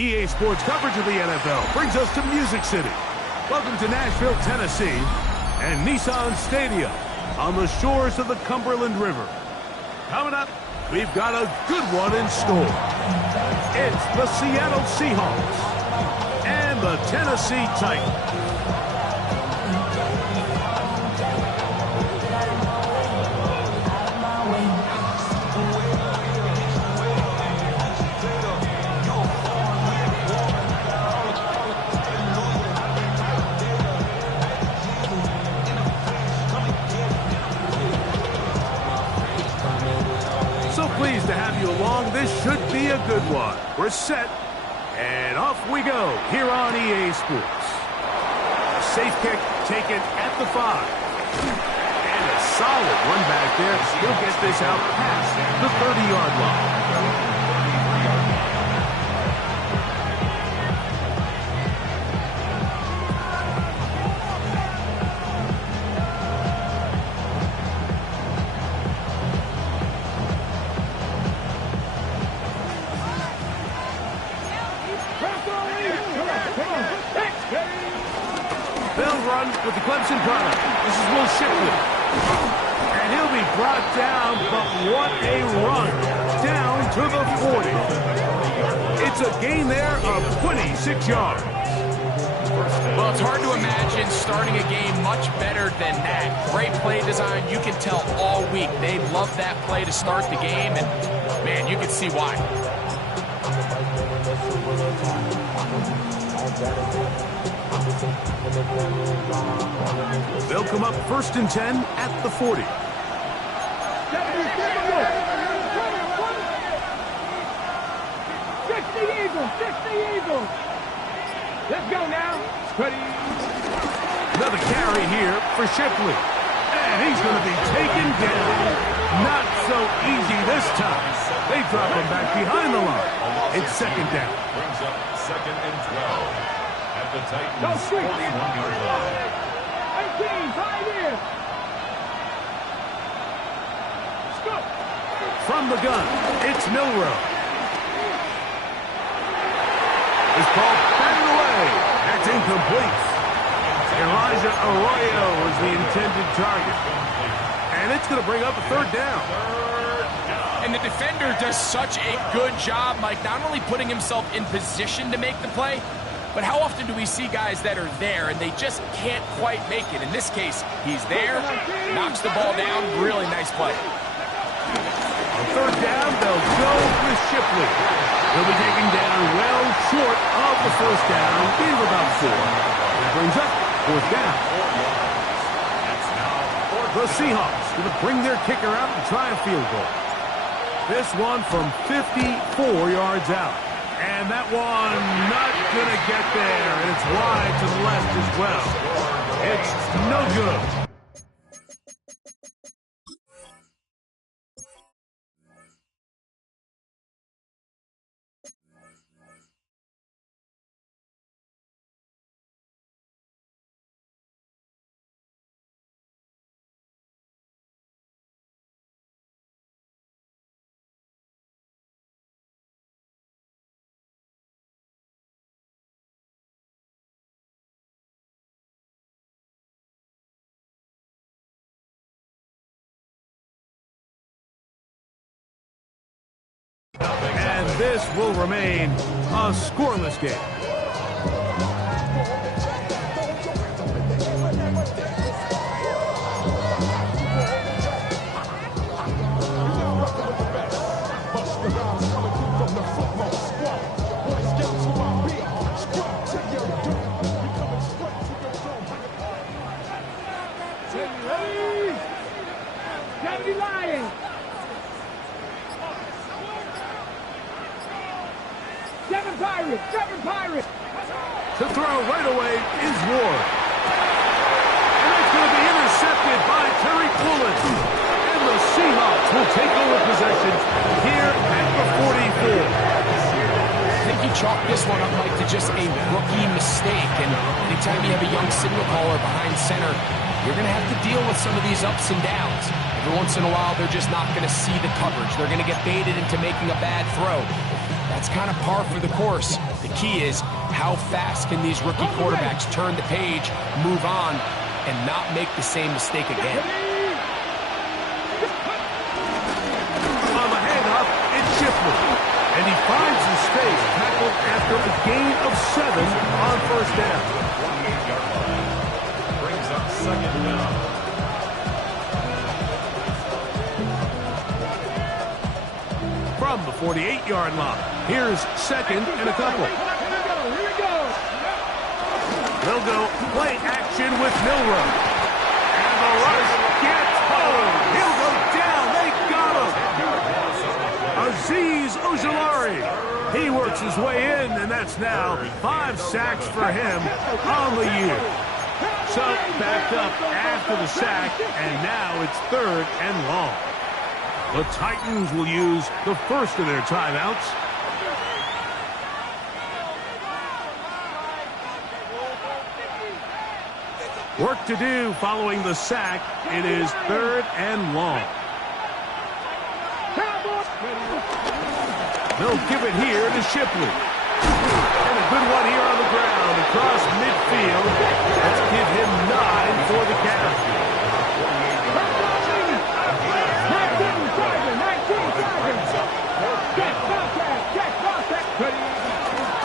EA Sports coverage of the NFL brings us to Music City. Welcome to Nashville, Tennessee, and Nissan Stadium on the shores of the Cumberland River. Coming up, we've got a good one in store. It's the Seattle Seahawks and the Tennessee Titans. Pleased to have you along. This should be a good one. We're set, and off we go here on EA Sports. A safe kick taken at the 5. And a solid one back there. He'll get this out past the 30-yard line. With the Clemson product. This is Will Shipley. And he'll be brought down, but what a run down to the 40. It's a gain there of 26 yards. Well, it's hard to imagine starting a game much better than that. Great play design. You can tell all week they love that play to start the game, and, man, you can see why. They'll come up 1st and 10 at the 40. Fix the Eagles! Fix the Eagles! Let's go now. Ready. Another carry here for Shipley. And he's going to be taken down. Not so easy this time. They drop him back behind the line. It's 2nd down. Brings up 2nd and 12. The Titans 41-yard line. 18, right here. From the gun, it's Milrow. This ball batted away. That's incomplete. Elijah Arroyo was the intended target. And it's going to bring up a 3rd down. And the defender does such a good job, Mike, not only putting himself in position to make the play, but how often do we see guys that are there and they just can't quite make it? In this case, he's there, knocks the ball down, really nice play. On 3rd down, they'll go with Shipley. He'll be taken down well short of the 1st down, gain of about 4. That brings up 4th down. The Seahawks going to bring their kicker out and try a field goal. This one from 54 yards out. And that one not going to get there. And it's wide to the left as well. It's no good. And this will remain a scoreless game. Seven Pirates. To throw right away is Ward. And it's going to be intercepted by Terry Pullen. And the Seahawks will take over possession here at the 44. I think you chalk this one up, Mike, to just a rookie mistake. And anytime you have a young signal caller behind center, you're going to have to deal with some of these ups and downs. Every once in a while, they're just not going to see the coverage. They're going to get baited into making a bad throw. That's kind of par for the course. The the key is how fast can these rookie quarterbacks turn the page, move on, and not make the same mistake again. On the handoff, it's Shipley. And he finds his space, tackled after a gain of 7 on first down. 28-yard line. Brings up second down. From the 48-yard line, here's second and a couple. They'll go play action with Milroe. And the rush gets home. He'll go down. They got him. Azeez Ojulari. He works his way in, and that's now 5 sacks for him on the year. So backed up after the sack, and now it's 3rd and long. The Titans will use the first of their timeouts. Work to do following the sack. It is 3rd and long. They'll give it here to Shipley. And a good one here on the ground across midfield. Let's give him 9 for the count.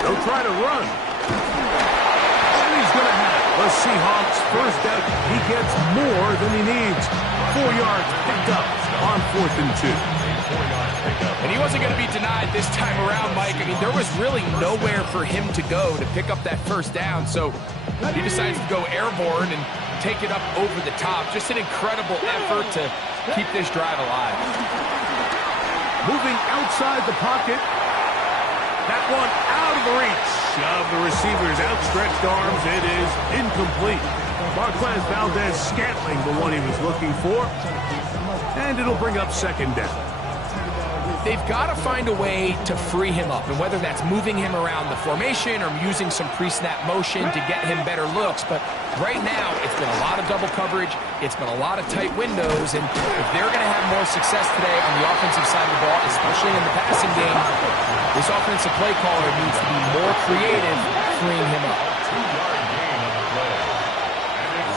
They'll try to run. And he's going to have the Seahawks first down. He gets more than he needs. 4 yards picked up on 4th and 2. And he wasn't going to be denied this time around, Mike. I mean, there was really nowhere for him to go to pick up that first down. So he decides to go airborne and take it up over the top. Just an incredible effort to keep this drive alive. Moving outside the pocket. That one out of the reach of the receiver's outstretched arms. It is incomplete. Marquez Valdez-Scantling, the one he was looking for. And it'll bring up second down. They've got to find a way to free him up, and whether that's moving him around the formation or using some pre-snap motion to get him better looks. But right now, it's been a lot of double coverage. It's been a lot of tight windows, and if they're going to have more success today on the offensive side of the ball, especially in the passing game, this offensive play caller needs to be more creative, freeing him up.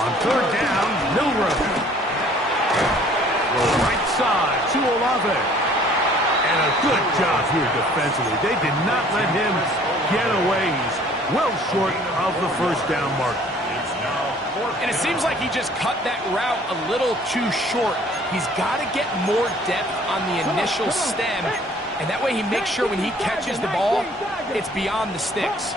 On 3rd down, Milroe. The right side to Olave. And a good job here defensively. They did not let him get away. He's well short of the first down mark. And it seems like he just cut that route a little too short. He's got to get more depth on the initial stem, and that way he makes sure when he catches the ball, it's beyond the sticks.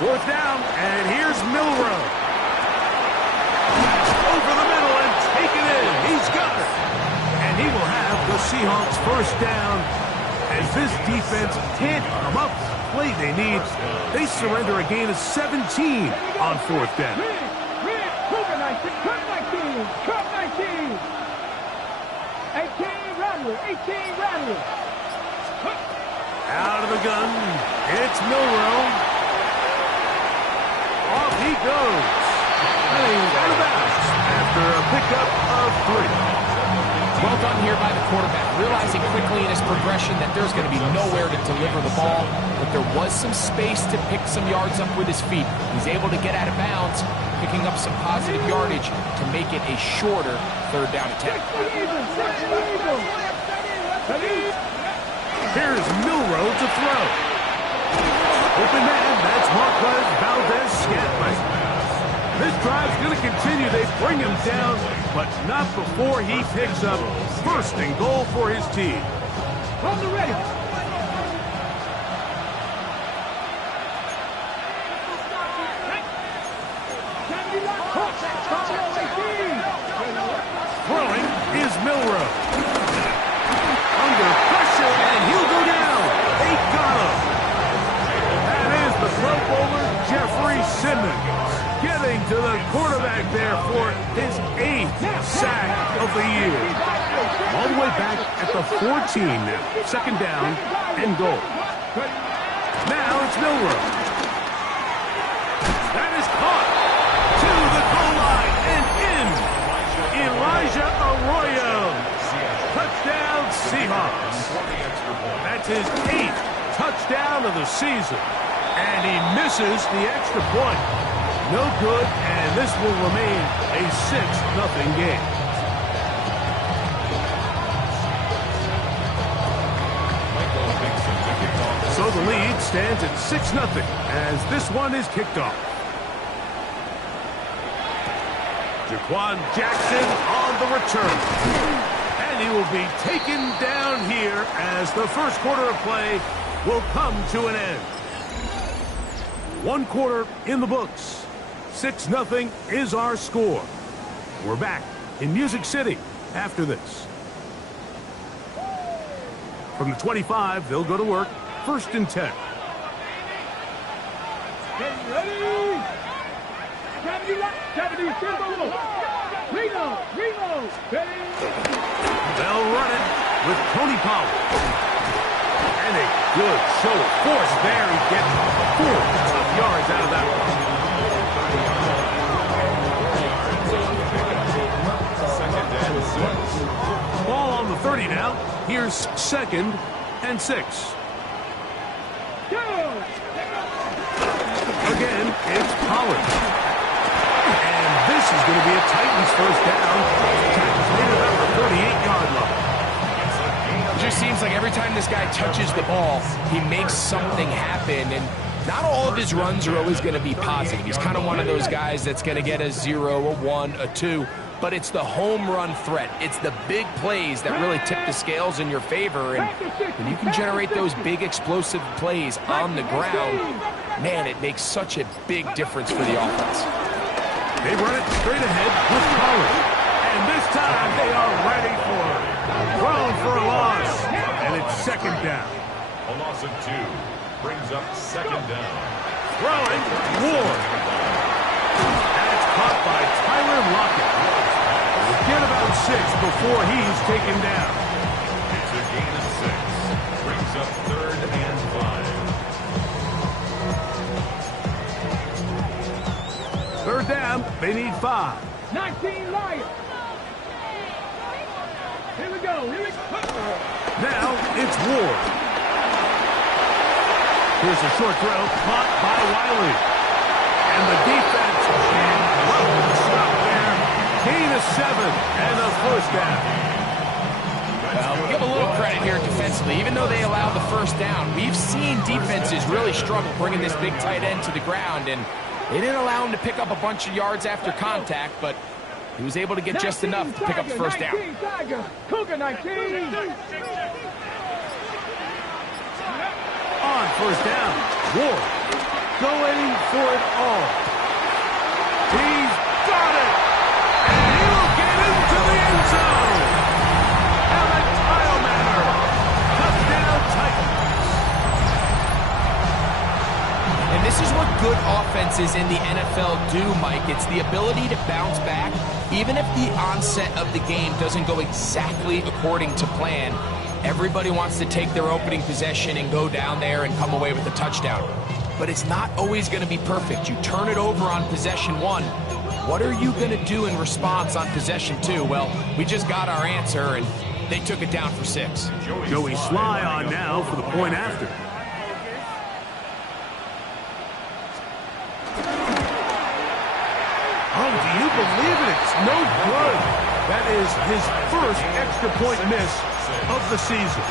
4th down, and here's Milroe. Over the middle and take it in. He's got it. And he will have the Seahawks first down. As this defense can't come up with the play they need, they surrender a gain of 17 on 4th down. Out of the gun, it's Milroe. Off he goes. And he's out of bounds after a pickup of 3. Well done here by the quarterback, realizing quickly in his progression that there's going to be nowhere to deliver the ball, but there was some space to pick some yards up with his feet. He's able to get out of bounds, picking up some positive yardage to make it a shorter 3rd down attempt. Here's Milroe to throw. Open man, that's Marquez Valdez-Scantling. This drive's going to continue. They bring him down, but not before he picks up 1st and goal for his team. On the ready. Throwing is Milroe. Under pressure, and he'll go down. They got him. That is the Pro Bowler, Jeffrey Simmons, getting to the quarterback there for his 8th sack of the year. All the way back at the 14 now. 2nd down and goal. Now it's Milroe. That is caught to the goal line and in. Elijah Arroyo Seahawks. That's his 8th touchdown of the season. And he misses the extra point. No good, and this will remain a 6-0 game. So the lead stands at 6-0 as this one is kicked off. Jaquan Jackson on the return. And he will be taken down here as the first quarter of play will come to an end. 1 quarter in the books. 6-0 is our score. We're back in Music City after this. From the 25, they'll go to work. 1st and 10. Get ready! 70, reload, ready! They'll run it with Tony Pollard. And a good show of force there. He gets 4 tough yards out of that one. Ball on the 30 now. Here's 2nd and 6. Again, it's Pollard. And this is going to be a Titans first down. Titans made it up the 38-yard line. It just seems like every time this guy touches the ball, he makes something happen. And not all of his runs are always going to be positive. He's kind of one of those guys that's going to get a 0, a 1, a 2. But it's the home run threat. It's the big plays that really tip the scales in your favor. And when you can generate those big explosive plays on the ground, man, it makes such a big difference for the offense. They run it straight ahead with Pollard. And this time they are ready for it. Thrown for a loss. And it's 2nd down. A loss of 2 brings up 2nd down. Throwing, Ward. And it's caught by Tyler Lockett. We'll get about 6 before he's taken down. It's a gain of 6. Brings up 3rd and 5. 3rd down, they need 5. 19 Lions. Here we go. Now it's Ward. Here's a short throw, caught by Wiley. And the defense can't stop there. Gain of 7 and a first down. Well, we'll give a little credit here defensively. Even though they allowed the first down, we've seen defenses really struggle bringing this big tight end to the ground, and they didn't allow him to pick up a bunch of yards after contact, but he was able to get just enough to pick up the first down. Cougar 19. On first down, Ward going for it all. He's got it! And he'll get into the end zone! Alex Heilmanner, touchdown Titans! And this is what good offenses in the NFL do, Mike. It's the ability to bounce back, even if the onset of the game doesn't go exactly according to plan. Everybody wants to take their opening possession and go down there and come away with a touchdown. But it's not always going to be perfect. You turn it over on possession 1. What are you going to do in response on possession 2? Well, we just got our answer, and they took it down for 6. Joey Sly on now for the point after. Oh, do you believe it? It's no good. That is his first extra point miss of the season.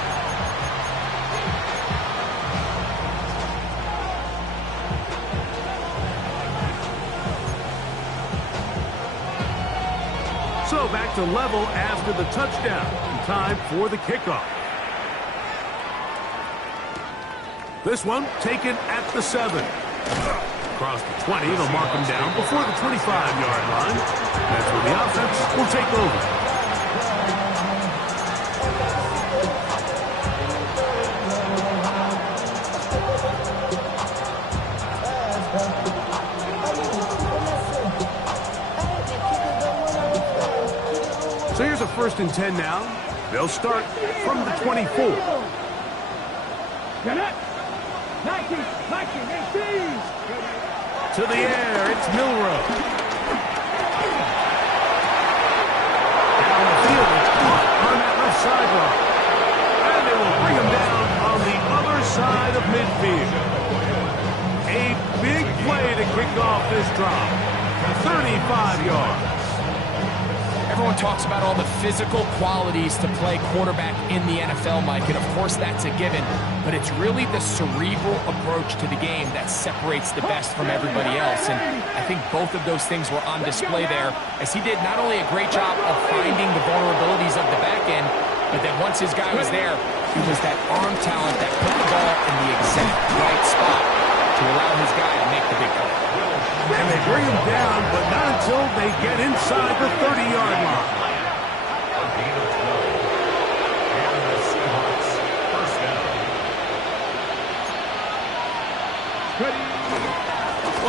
So back to level after the touchdown. Time for the kickoff. This one taken at the 7. Across the 20, they'll mark him down before the 25-yard line. That's where the offense will take over. So here's a 1st and 10 now. They'll start from the 24. Get it. 19, 18. To the air, it's Milrow. Down the field, it's caught on that left sideline. midfield. A big play to kick off this drive. 35 yards. Everyone talks about all the physical qualities to play quarterback in the NFL, Mike, and of course that's a given, but it's really the cerebral approach to the game that separates the best from everybody else, and I think both of those things were on display there, as he did not only a great job of finding the vulnerabilities of the back end, but then once his guy was there, it was that arm talent that put the ball in the exact right spot to allow his guy to make the big play. And they bring him down, but not until they get inside the 30-yard line. A gain of 12. And the Seahawks first down.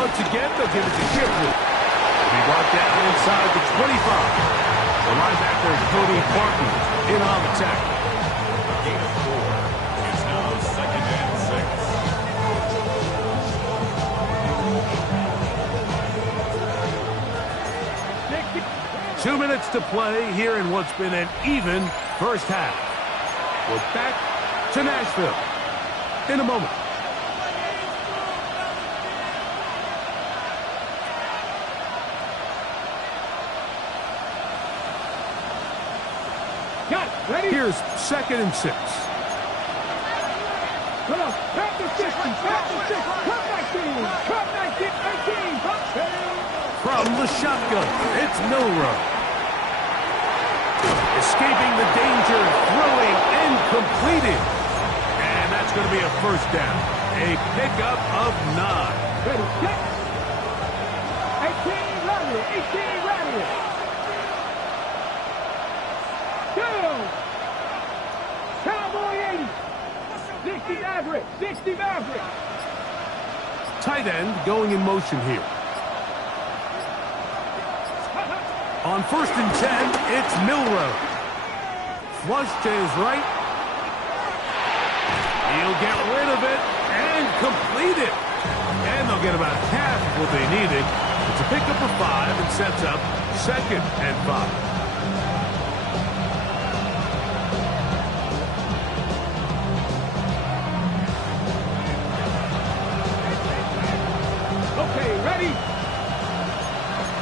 Once again, they'll give it to Shipley. He brought down inside the 25. The linebacker, Cody Barton, in on the tackle. A gain of 4. It's now 2nd and 6. 2 minutes to play here in what's been an even first half. We're back to Nashville in a moment. Got it. Ready? Here's 2nd and 6. Come on. Cut the 60. Cut the 60. Cut 19. Cut 19. 18. From the shotgun, it's Milrow. Escaping the danger, throwing, and completing. And that's going to be a first down. A pickup of 9. Ready, set. 18 right here. 18 right here. Go. Cowboy 80. 60 Maverick. 60 Maverick. Tight end going in motion here. On 1st and 10, it's Milrow. Flush to his right. He'll get rid of it and complete it. And they'll get about half of what they needed. It's a pickup of 5 and sets up 2nd and 5. Okay, ready?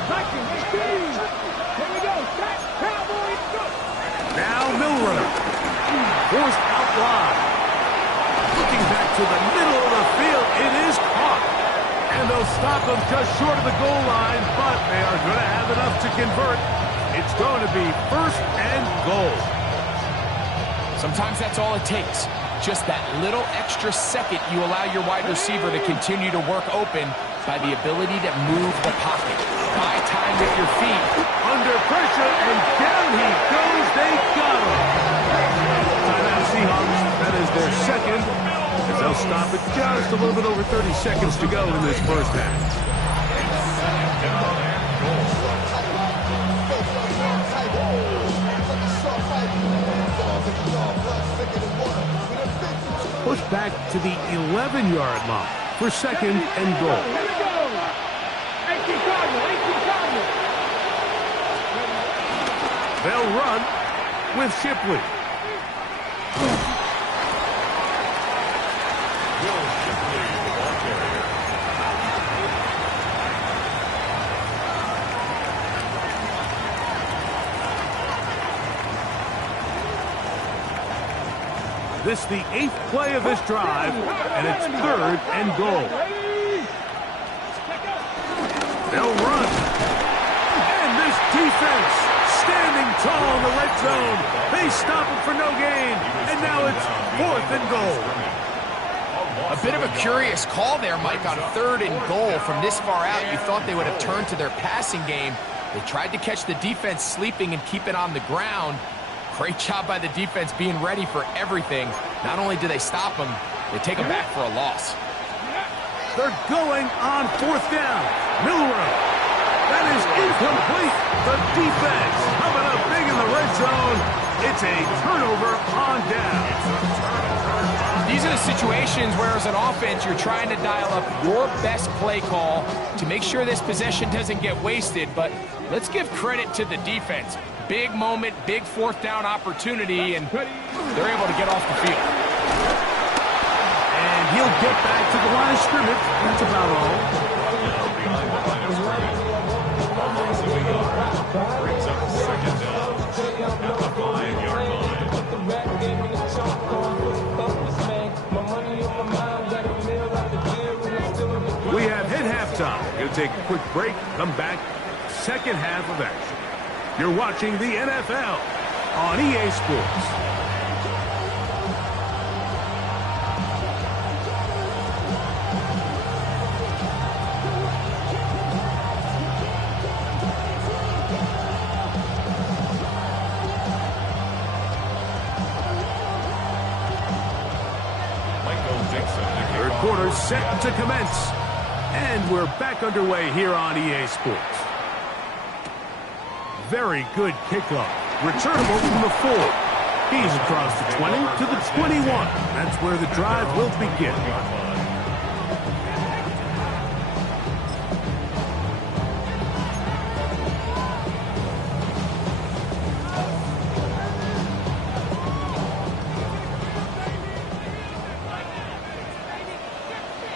Second, 18. Here we go. Set. Cowboys, go. Now Milrow. Forced out wide. Looking back to the middle of the field. It is caught. And they'll stop him just short of the goal line, but they are going to have enough to convert. It's going to be 1st and goal. Sometimes that's all it takes. Just that little extra second you allow your wide receiver to continue to work open by the ability to move the pocket. Buy time with your feet. Under pressure, and down he goes. They got him. Timeout Seahawks. That is their 2nd. As they'll stop it just a little bit over 30 seconds to go in this first half. Push back to the 11-yard line for 2nd and goal. Here we go. 18 Cardinal. 18 Cardinal. They'll run with Shipley. Will Shipley, the ball carrier. This the 8th play of this drive, and it's 3rd and goal. They'll run. And this defense standing tall in the red zone. They stop him for no gain, and now it's 4th and goal. A bit of a curious call there, Mike, on 3rd and goal. From this far out, you thought they would have turned to their passing game. They tried to catch the defense sleeping and keep it on the ground. Great job by the defense being ready for everything. Not only do they stop them, they take them back for a loss. They're going on 4th down. Milrow. That is incomplete. The defense coming up big in the red zone. It's a turnover on down. These are the situations where, as an offense, you're trying to dial up your best play call to make sure this possession doesn't get wasted. But let's give credit to the defense. Big moment, big 4th down opportunity, and they're able to get off the field. And he'll he'll get back to the line of scrimmage. That's about all. Now behind the line of scrimmage. Offensive yard. Brings up second down at the 5-yard line. We have hit halftime. We'll take a quick break, come back, second half of action. You're watching the NFL on EA Sports. Third quarter set to commence. And we're back underway here on EA Sports. Very good kickoff. Returnable from the 4. He's across the 20 to the 21. That's where the drive will begin.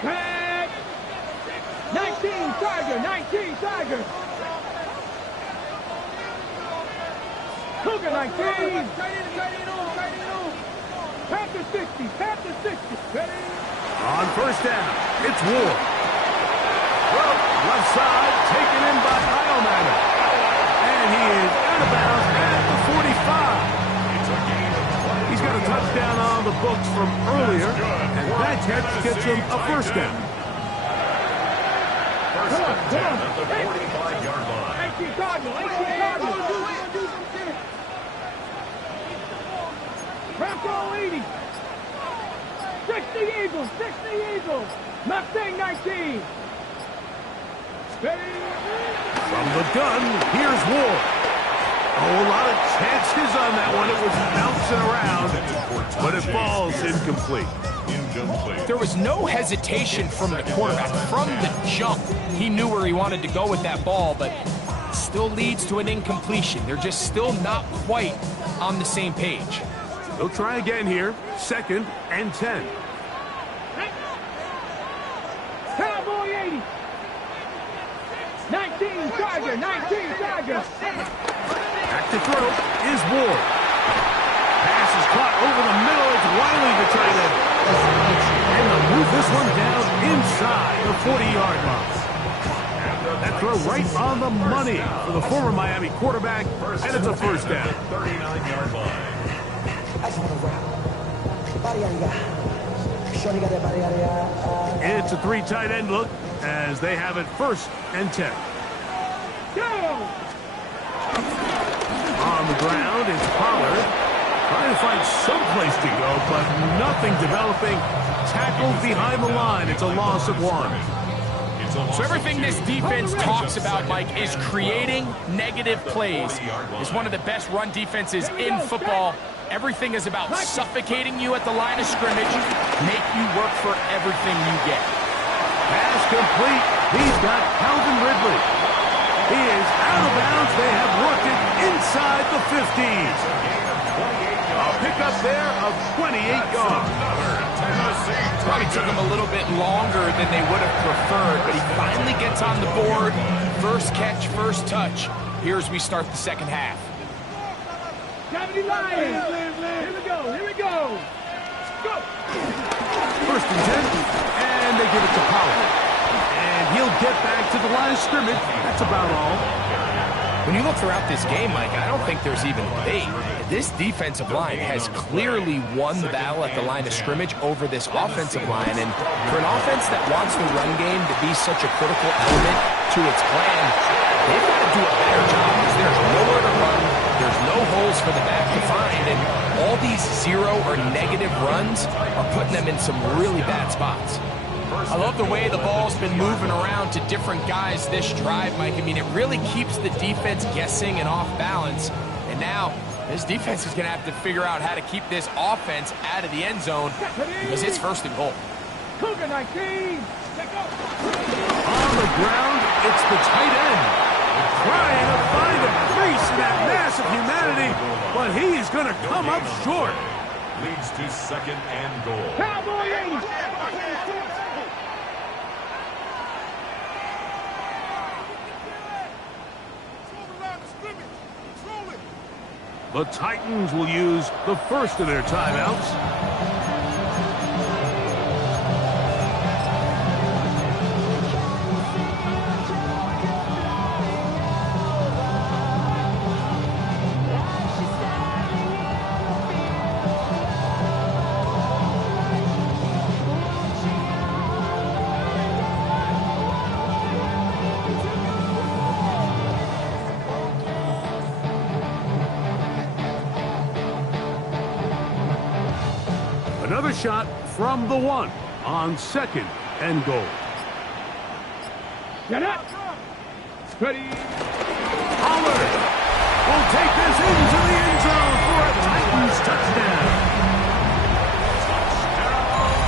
Back. 19 Tiger. Cougar 19. Panther 60. Ready? On first down, it's Ward. Well, left side, taken in by Heilmann. And he is out of bounds at the 45. He's got a touchdown on the books from earlier, and that catch gets him a first down. First and 10 at the 45-yard line. 18 Cardinal. Bronco 80. 60 Eagles. Mustang 19. Ready? From the gun, here's Ward. Oh, a lot of chances on that one. It was bouncing around, but it falls incomplete. There was no hesitation from the quarterback. From the jump, he knew where he wanted to go with that ball, but it still leads to an incompletion. They're just still not quite on the same page. They'll try again here. Second and 10. Cowboy 80. 19 Tiger. Back to throw is Ward. Pass is caught over the middle. It's Wiley the tight end. And they'll move this one down inside the 40-yard line. That throw right on the money for the former Miami quarterback, and it's a first down. 39-yard line. It's a 3 tight end look as they have it first and 10. Go! On the ground, it's Pollard. Trying to find some place to go, but nothing developing. Tackled behind the line. It's a loss of 1. So everything this defense talks about, Mike, is creating negative plays. It's one of the best run defenses in football. Everything is about suffocating you at the line of scrimmage, make you work for everything you get. Pass complete. He's got Calvin Ridley. He is out of bounds. They have worked it inside the 50s. A pickup there of 28 yards. Probably took him a little bit longer than they would have preferred, but he finally gets on the board. First catch, first touch. Here as we start the second half. 70 Lions. Here we go. Go. First and 10, and they give it to Pollard. And he'll get back to the line of scrimmage. That's about all. When you look throughout this game, Mike, I don't think there's even debate. This defensive line has clearly won the battle at the line of scrimmage over this offensive line. And for an offense that wants the run game to be such a critical element to its plan, they've got to do a better job because there's nowhere to run. There's no holes for the back to find. And all these zero or negative runs are putting them in some really bad spots. I love the way the ball's been moving around to different guys this drive, Mike. I mean, it really keeps the defense guessing and off balance. And now, this defense is going to have to figure out how to keep this offense out of the end zone because it's first and goal. Cougar 19. On the ground, it's the tight end. Trying to find a crease in that mass of humanity, but he is going to come up short. Leads to second and goal. Cowboy 80. The Titans will use the first of their timeouts. Another shot from the 1 on 2nd and goal. Get up. Ready. Pollard will take this into the end zone for a Titans touchdown.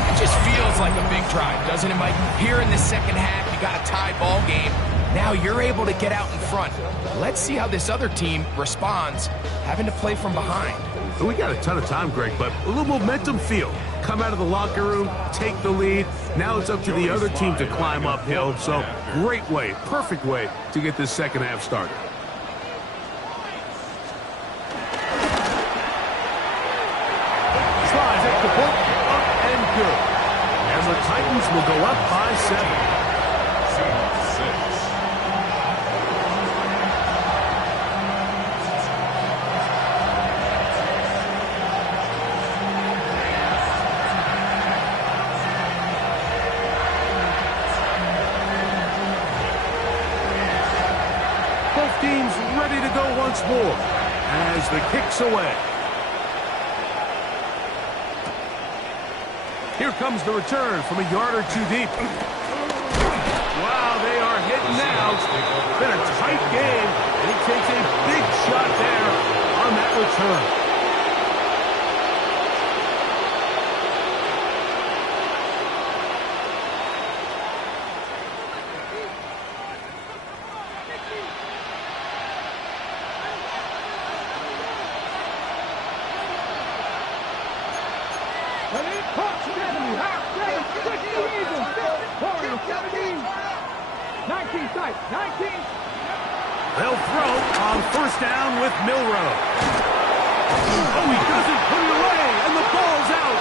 It just feels like a big drive, doesn't it, Mike? Here in the second half, you got a tie ball game. Now you're able to get out in front. Let's see how this other team responds, having to play from behind. We got a ton of time, Greg, but a little momentum feel. Come out of the locker room, take the lead. Now it's up to the other team to climb uphill. So great way, perfect way to get this second half started. Slides at the point, up and good. And the Titans will go up by 7. 6 teams ready to go once more as the kick's away. Here comes the return from a yard or two deep. Wow, they are hitting now. It's been a tight game, and he takes a big shot there on that return. They'll throw on first down with Milrow. Oh, he doesn't put it away, and the ball's out.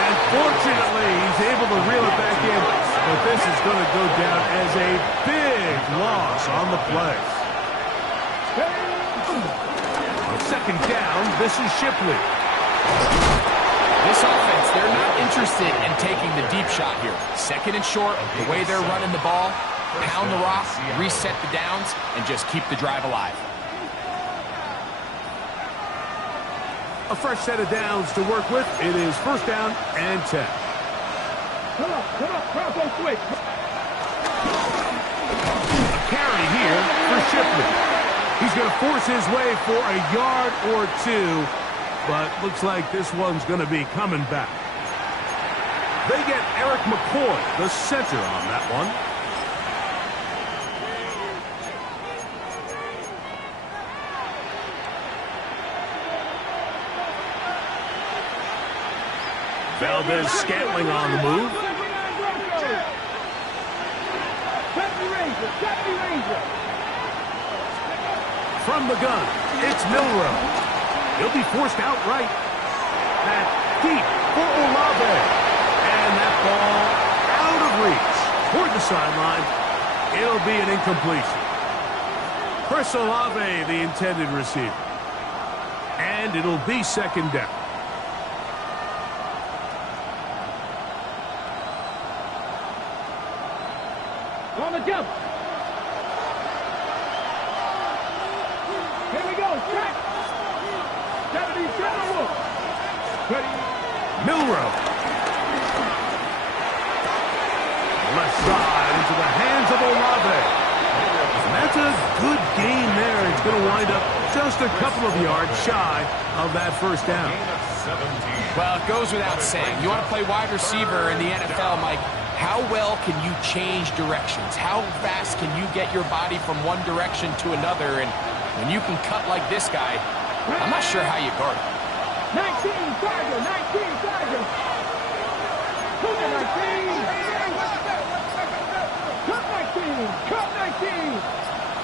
And fortunately, he's able to reel it back in. But this is going to go down as a big loss on the play. On second down, this is Shipley. This offense, they're not interested in taking the deep shot here. Second and short, the way they're running the ball, pound the rock, reset the downs, and just keep the drive alive. A fresh set of downs to work with. It is first down and 10. Come on, Bravo quick. A carry here for Shipley. He's going to force his way for a yard or two, but looks like this one's going to be coming back. They get Eric McCoy, the center, on that one. Valdez-Scantling on the move. From the gun, it's Milrow. He'll be forced out right. That deep for Olave. And that ball out of reach toward the sideline. It'll be an incompletion. Chris Olave, the intended receiver. And it'll be second down. On the jump. Here we go. Track. 77 Wolf. Ready. Milrow. Left side into the hands of Olave. And that's a good gain there. It's going to wind up just a couple of yards shy of that first down. Well, it goes without saying. You want to play wide receiver in the NFL, Mike. How well can you change directions? How fast can you get your body from one direction to another? And when you can cut like this guy, I'm not sure how you guard it. 19, Tiger, 19, Tiger. Cougar 19. Cut 19, cut 19.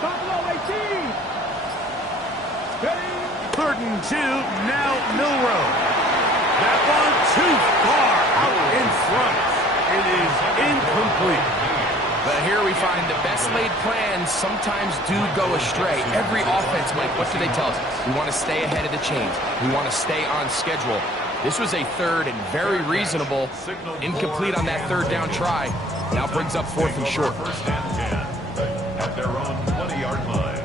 Buffalo 18. Ready. Third and incomplete. But here we find the best laid plans sometimes do go astray. Every offense, Mike, what do they tell us? We want to stay ahead of the chains. We want to stay on schedule. This was a third and very reasonable. Incomplete on that third down try. Now brings up 4th and short. First and 10 at their own 20-yard line.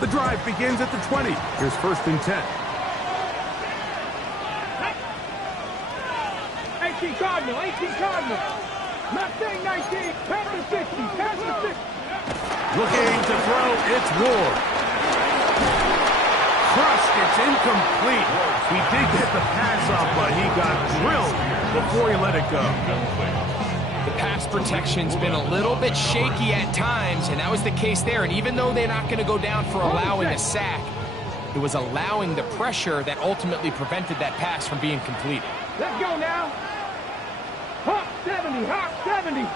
The drive begins at the 20. Here's 1st and 10. 18 Cardinal, 18 Cardinal. Not saying 19. Pass the 60, pass the 60. Looking to throw, it's Ward. Crushed, it's incomplete. He did get the pass off, but he got drilled before he let it go. The pass protection's been a little bit shaky at times, and that was the case there. And even though they're not going to go down for allowing a sack, it was allowing the pressure that ultimately prevented that pass from being completed. Let's go now. Hawk 70, Hawk 70.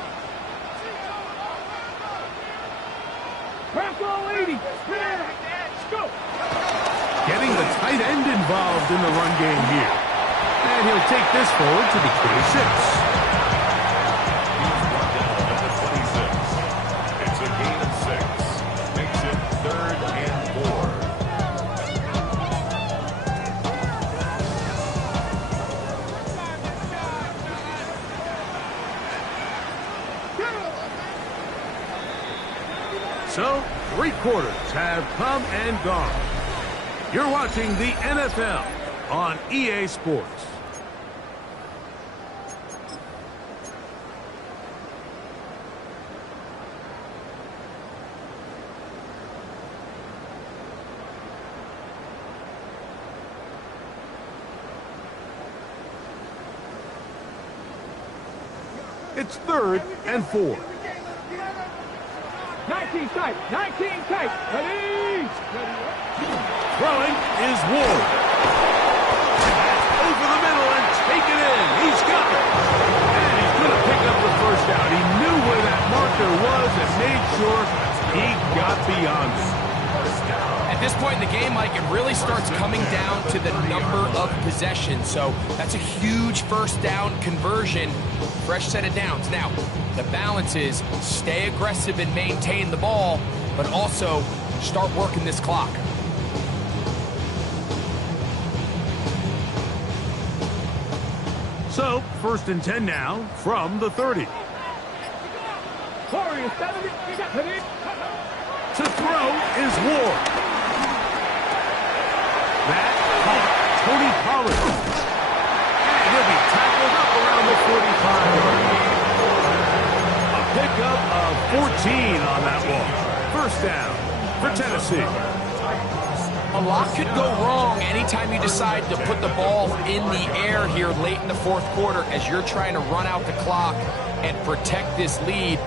Crack all 80. Let's go. Getting the tight end involved in the run game here. And he'll take this forward to the 26. He's brought down at the 26. It's a gain of 6. Makes it 3rd and 4. So, 3 quarters have come and gone. You're watching the NFL on EA Sports. It's 3rd and 4. 19 tight, 19 tight. Ready? Throwing is Ward. Over the middle and take it in. He's got it. And he's going to pick up the 1st down. He knew where that marker was and made sure he got beyond it. At this point in the game, Mike, it really starts coming down to the number of possessions. So that's a huge 1st down conversion. Fresh set of downs. Now, the balance is stay aggressive and maintain the ball, but also start working this clock. So, 1st and 10 now from the 30. Warriors 70. Ready? To throw is Ward. That caught Tony Pollard. And he'll be tackled up around the 45-yard line. A pickup of 14 on that one. 1st down for Tennessee. A lot could go wrong anytime you decide to put the ball in the air here late in the 4th quarter as you're trying to run out the clock and protect this lead.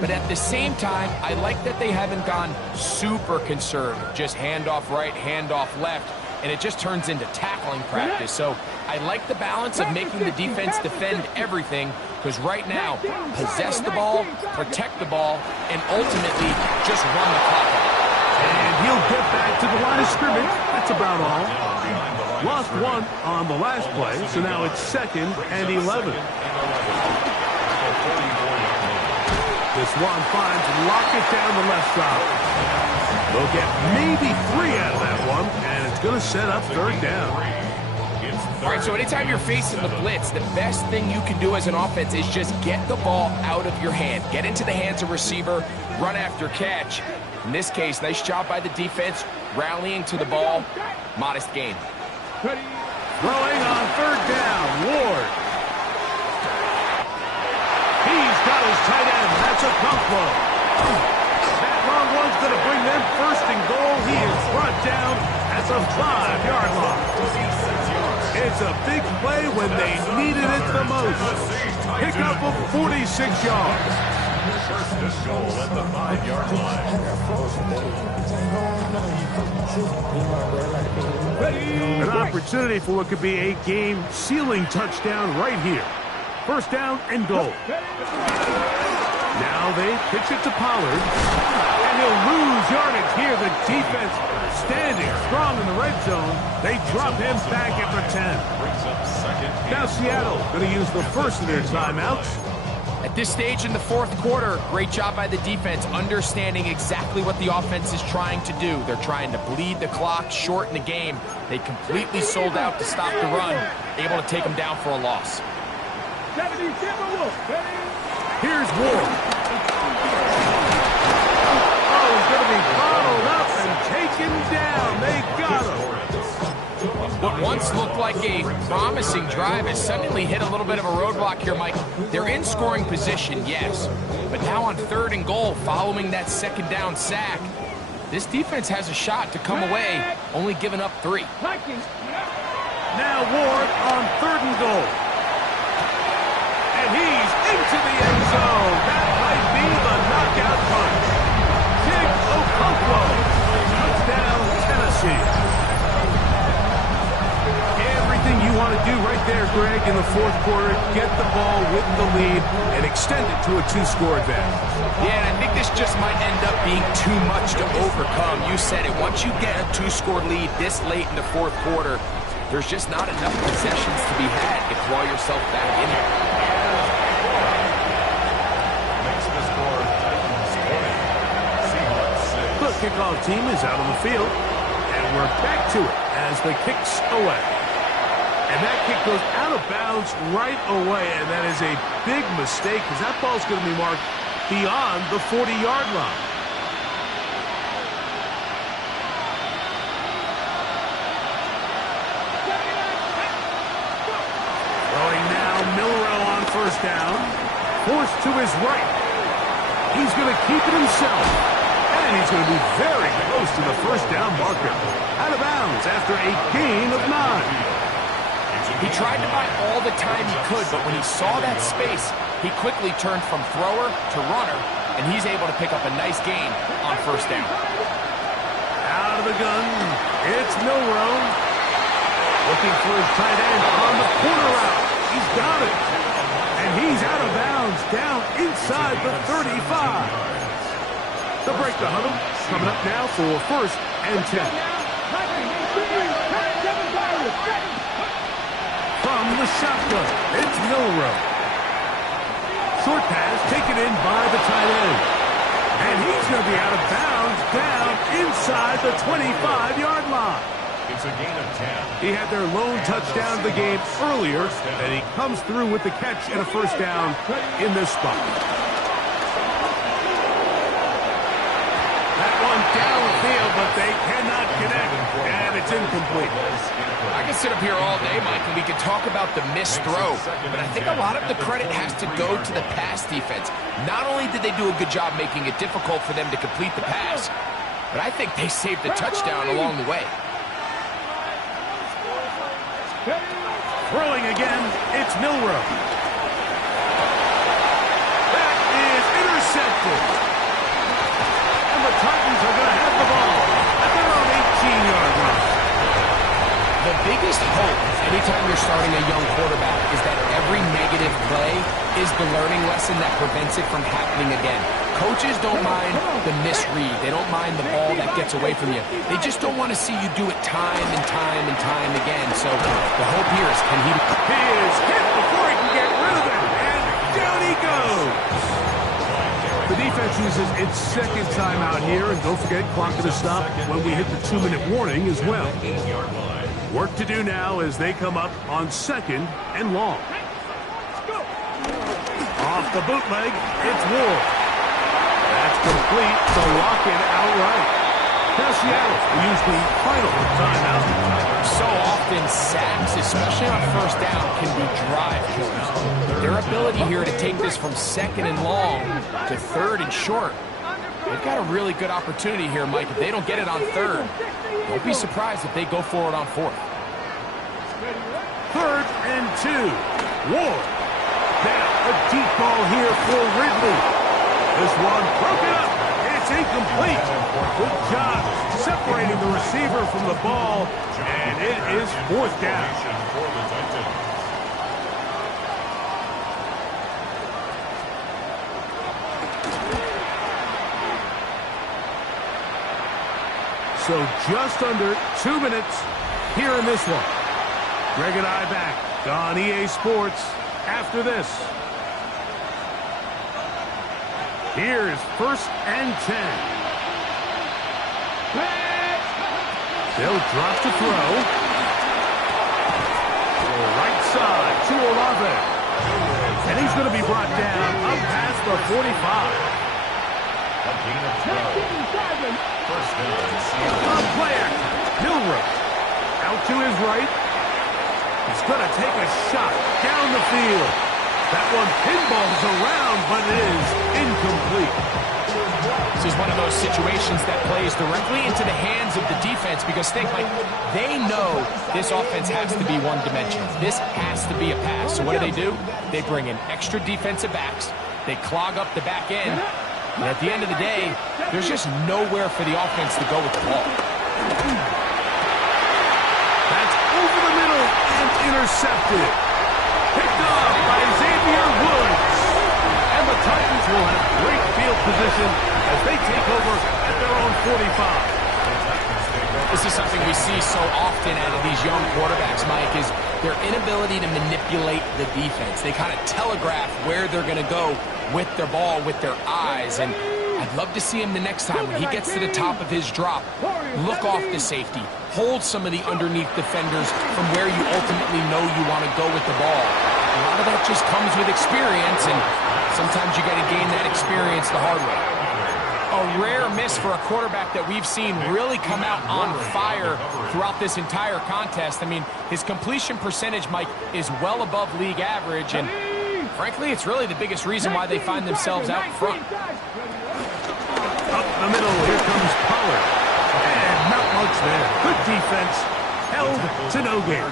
But at the same time, I like that they haven't gone super conservative. Just handoff right, handoff left, and it just turns into tackling practice. So I like the balance of making the defense defend everything, because right now, possess the ball, protect the ball, and ultimately just run the clock out. And he'll get back to the line of scrimmage. That's about all. Lost 1 on the last play, so now it's 2nd and 11. This one finds Lockett down the left side. They'll get maybe 3 out of that one, and it's going to set up 3rd down. All right, so anytime you're facing the blitz, the best thing you can do as an offense is just get the ball out of your hand. Get into the hands of receiver, run after catch. In this case, nice job by the defense, rallying to the ball. Modest gain. Throwing on 3rd down, Ward. He's got his tight end. That's a pump blow. That long one's going to bring them 1st and goal. He is brought down at the 5-yard line. It's a big play when they needed it the most. Pick up of 46 yards. 1st and goal at the 5-yard line. An opportunity for what could be a game-sealing touchdown right here. 1st down and goal. Now they pitch it to Pollard. And he'll lose yardage here. The defense Standing strong in the red zone, they drop him back at the 10. Brings up second. Now Seattle going to use the first of their timeouts. At this stage in the fourth quarter, great job by the defense, understanding exactly what the offense is trying to do. They're trying to bleed the clock, shorten the game. They completely sold out to stop the run, able to take them down for a loss. Here's Ward. Oh, he's going to be bottled up and taken down. They got him. What once looked like a promising drive has suddenly hit a little bit of a roadblock here, Mike. They're in scoring position, yes. But now on 3rd and goal, following that second down sack, this defense has a shot to come away, only giving up 3. Now Ward on 3rd and goal. And he's into the end zone. That might be the knockout punch. Big Okonkwo. Touchdown, Tennessee. Everything you want to do right there, Greg, in the fourth quarter, get the ball with the lead and extend it to a 2-score advantage. Yeah, and I think this just might end up being too much to overcome. You said it. Once you get a 2-score lead this late in the fourth quarter, there's just not enough possessions to be had to claw yourself back in it. Makes the score Titans 20. Seahawks 6. The kickoff team is out on the field, and we're back to it as the kick's away. And that kick goes out of bounds right away, and that is a big mistake because that ball's going to be marked beyond the 40-yard line. Throwing now, Milrow on 1st down. Forced to his right. He's going to keep it himself. And he's going to be very close to the 1st down marker. Out of bounds after a gain of 9. He tried to buy all the time he could, but when he saw that space, he quickly turned from thrower to runner, and he's able to pick up a nice gain on 1st down. Out of the gun, it's Milrow. Looking for his tight end on the corner route. He's got it. And he's out of bounds, down inside the 35. The break the huddle, coming up now for 1st and 10. From the shotgun, it's Milrow. Short pass taken in by the tight end. And he's going to be out of bounds down inside the 25-yard line. It's a gain of 10. He had their lone touchdown of the game earlier, and he comes through with the catch and a 1st down in this spot. That one downfield, but they cannot connect, and it's incomplete. I can sit up here all day, Mike, and we can talk about the missed throw, but I think a lot of the credit has to go to the pass defense. Not only did they do a good job making it difficult for them to complete the pass, but I think they saved the touchdown along the way. Throwing again, it's Milrow. That is intercepted. And the Titans are going to have the ball at their own 18-yard line. The biggest hope anytime you're starting a young quarterback is that every negative play is the learning lesson that prevents it from happening again. Coaches don't mind the misread. They don't mind the ball that gets away from you. They just don't want to see you do it time and time and time again. So the hope here is, can he... He is hit before he can get rid of it, and down he goes. The defense uses its 2nd timeout here, and don't forget, clock to stop when we hit the 2-minute warning as well. 8-yard line. Work to do now as they come up on 2nd and long. Off the bootleg, it's Ward. That's complete to lock it outright. Now Seattle will use the final timeout. So often sacks, especially on 1st down, can be drive killers. Their ability here to take this from 2nd and long to 3rd and short, they've got a really good opportunity here, Mike. If they don't get it on 3rd, don't be surprised if they go for it on 4th. 3rd and 2. Ward. Now a deep ball here for Ridley. This one broken up. It's incomplete. Good job separating the receiver from the ball, and it is 4th down. For the Titans. So So just under 2 minutes here in this one. Greg and I back on EA Sports after this. Here's 1st and 10. They'll drop to throw. Right side to Olave. And he's going to be brought down up past the 45. A gain of 12. First down. On play action. Milrow. Out to his right. He's going to take a shot down the field. That one pinballs around, but it is incomplete. This is one of those situations that plays directly into the hands of the defense because think, like, they know this offense has to be one-dimensional. This has to be a pass. So what do? They bring in extra defensive backs. They clog up the back end. And at the end of the day, there's just nowhere for the offense to go with the ball. That's over the middle and intercepted. Picked off by Xavier Woods. And the Titans will have great field position as they take over at their own 45. This is something we see so often out of these young quarterbacks, Mike, is their inability to manipulate the defense. They kind of telegraph where they're going to go with their ball, with their eyes. And I'd love to see him the next time when he gets to the top of his drop. Look off the safety. Hold some of the underneath defenders from where you ultimately know you want to go with the ball. A lot of that just comes with experience, and sometimes you got to gain that experience the hard way. A rare miss for a quarterback that we've seen really come out on fire throughout this entire contest. I mean, his completion percentage, Mike, is well above league average, and frankly, it's really the biggest reason why they find themselves out front. Up the middle, here comes Pollard. And not much there. Good defense, held to no gain.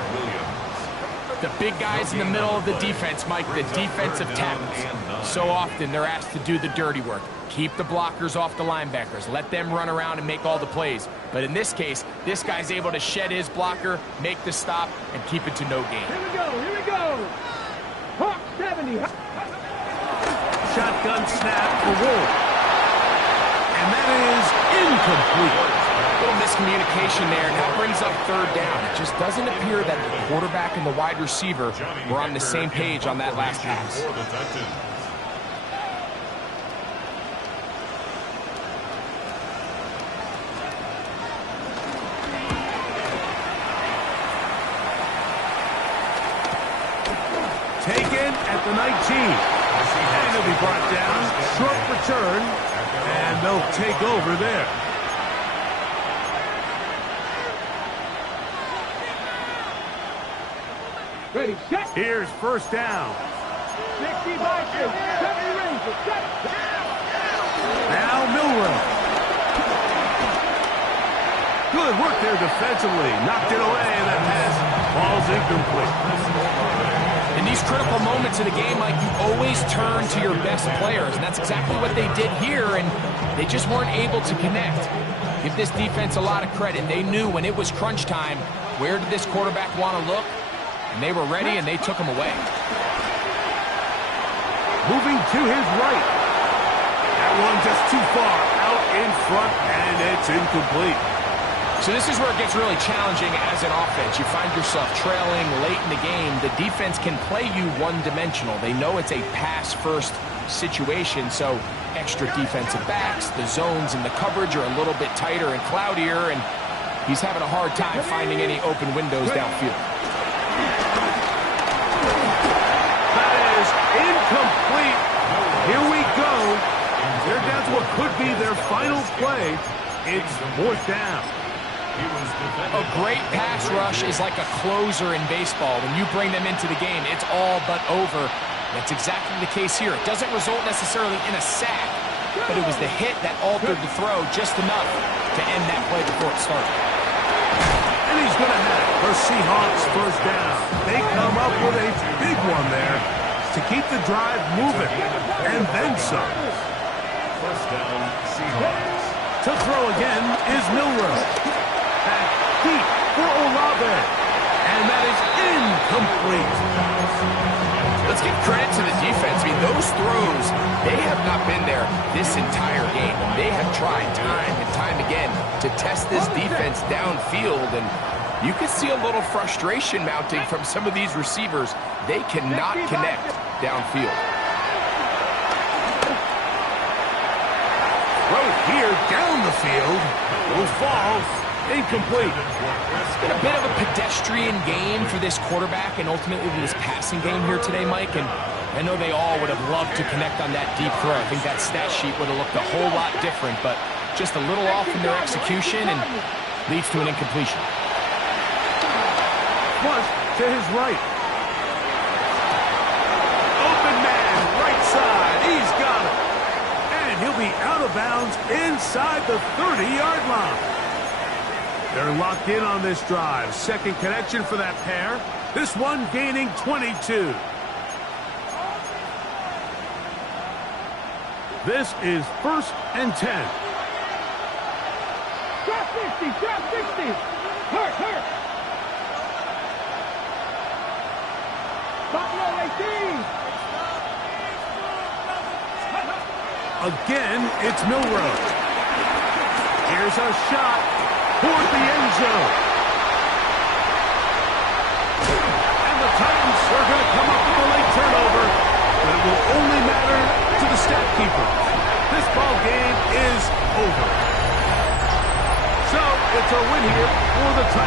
The big guys in the middle of the defense, Mike, the defensive tackles. So often they're asked to do the dirty work. Keep the blockers off the linebackers. Let them run around and make all the plays. But in this case, this guy's able to shed his blocker, make the stop, and keep it to no gain. Here we go, here we go. Hawk 70. Shotgun snap for Wolf. And that is incomplete. A little miscommunication there, and that brings up 3rd down. It just doesn't appear that the quarterback and the wide receiver were on the same page on that last pass. Taken at the 19. And he'll be brought down. Short return. And they'll take over there. Ready, set. Here's 1st down. 60 by 6. 70 Rangers. Set. Now Milrow. Good work there defensively. Knocked it away, and that pass falls incomplete. In these critical moments of the game, Mike, you always turn to your best players, and that's exactly what they did here, and they just weren't able to connect. Give this defense a lot of credit. They knew when it was crunch time, where did this quarterback want to look, and they were ready, and they took him away. Moving to his right. That one just too far out in front, and it's incomplete. So this is where it gets really challenging as an offense. You find yourself trailing late in the game. The defense can play you one-dimensional. They know it's a pass-first situation, so extra defensive backs, the zones and the coverage are a little bit tighter and cloudier, and he's having a hard time finding any open windows downfield. That is incomplete. Here we go. They're down to what could be their final play. It's 4th down. A great pass rush is like a closer in baseball. When you bring them into the game, it's all but over. That's exactly the case here. It doesn't result necessarily in a sack, but it was the hit that altered the throw just enough to end that play before it started. And he's going to have the Seahawks 1st down. They come up with a big one there to keep the drive moving, and then some. 1st down, Seahawks. To throw again is Milrow. Back deep for Olave. And that is incomplete. Let's give credit to the defense. I mean, those throws, they have not been there this entire game. They have tried time and time again to test this defense downfield, and you can see a little frustration mounting from some of these receivers. They cannot connect downfield. Throw here down the field will fall incomplete. It's been a bit of a pedestrian game for this quarterback and ultimately this passing game here today, Mike, and I know they all would have loved to connect on that deep throw. I think that stat sheet would have looked a whole lot different, but just a little off in their execution and leads to an incompletion. Flush to his right. Open man, right side. He's got it. And he'll be out of bounds inside the 30-yard line. They're locked in on this drive. Second connection for that pair. This one gaining 22. This is 1st and 10. Drop 60, drop 60. Hurt, hurt. Buffalo 18. Again, it's Milrow. Here's a shot toward the end zone. And the Titans are going to come up with a late turnover, but it will only matter to the stat keeper. This ball game is over. So it's a win here for the Titans.